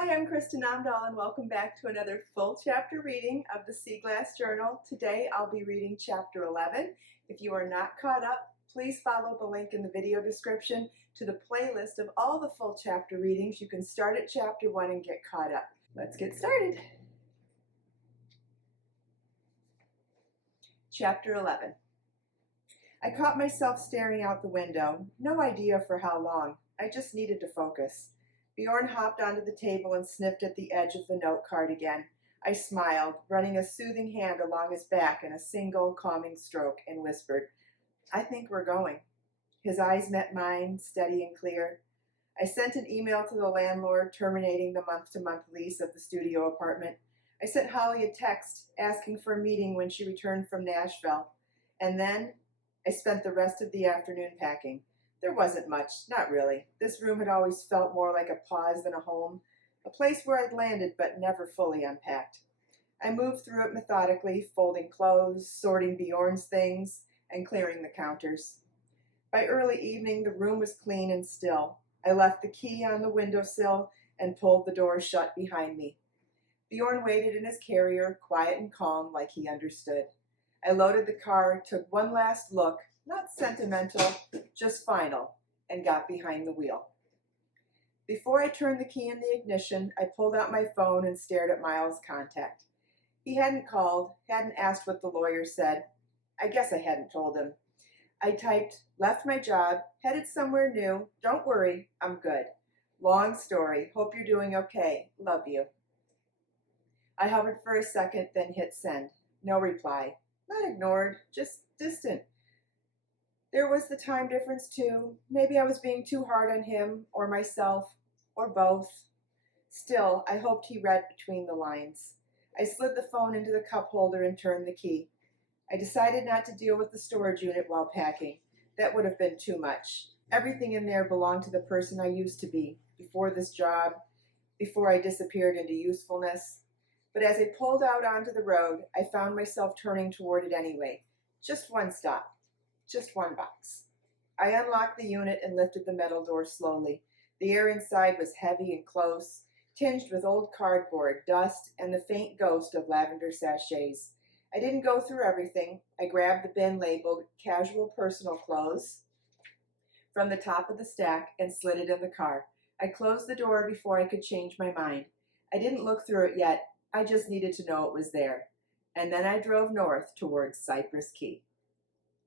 Hi, I'm Kristin Omdahl and welcome back to another full chapter reading of the Sea Glass Journal. Today I'll be reading chapter 11. If you are not caught up, please follow the link in the video description to the playlist of all the full chapter readings. You can start at chapter 1 and get caught up. Let's get started. Chapter 11. I caught myself staring out the window, no idea for how long. I just needed to focus. Bjorn hopped onto the table and sniffed at the edge of the note card again. I smiled, running a soothing hand along his back in a single calming stroke, and whispered, "I think we're going." His eyes met mine, steady and clear. I sent an email to the landlord terminating the month-to-month lease of the studio apartment. I sent Holly a text asking for a meeting when she returned from Nashville. And then I spent the rest of the afternoon packing. There wasn't much, not really. This room had always felt more like a pause than a home, a place where I'd landed but never fully unpacked. I moved through it methodically, folding clothes, sorting Bjorn's things, and clearing the counters. By early evening, the room was clean and still. I left the key on the windowsill and pulled the door shut behind me. Bjorn waited in his carrier, quiet and calm, like he understood. I loaded the car, took one last look, not sentimental, just final, and got behind the wheel. Before I turned the key in the ignition, I pulled out my phone and stared at Miles' contact. He hadn't called, hadn't asked what the lawyer said. I guess I hadn't told him. I typed, "Left my job, headed somewhere new, don't worry, I'm good. Long story, hope you're doing okay, love you." I hovered for a second, then hit send. No reply. Not ignored, just distant. There was the time difference too. Maybe I was being too hard on him, or myself, or both. Still, I hoped he read between the lines. I slid the phone into the cup holder and turned the key. I decided not to deal with the storage unit while packing. That would have been too much. Everything in there belonged to the person I used to be, before this job, before I disappeared into usefulness. But as I pulled out onto the road, I found myself turning toward it anyway. Just one stop. Just one box. I unlocked the unit and lifted the metal door slowly. The air inside was heavy and close, tinged with old cardboard, dust, and the faint ghost of lavender sachets. I didn't go through everything. I grabbed the bin labeled "Casual Personal Clothes" from the top of the stack and slid it in the car. I closed the door before I could change my mind. I didn't look through it yet. I just needed to know it was there. And then I drove north towards Cypress Key.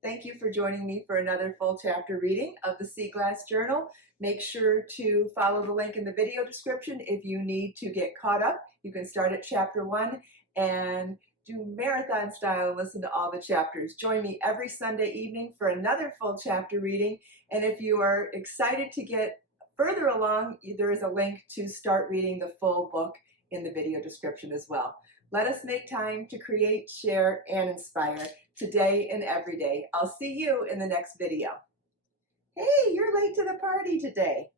Thank you for joining me for another full chapter reading of the Sea Glass Journal. Make sure to follow the link in the video description if you need to get caught up. You can start at chapter 1 and do marathon style and listen to all the chapters. Join me every Sunday evening for another full chapter reading. And if you are excited to get further along, there is a link to start reading the full book in the video description as well. Let us make time to create, share, and inspire today and every day. I'll see you in the next video. Hey, you're late to the party today.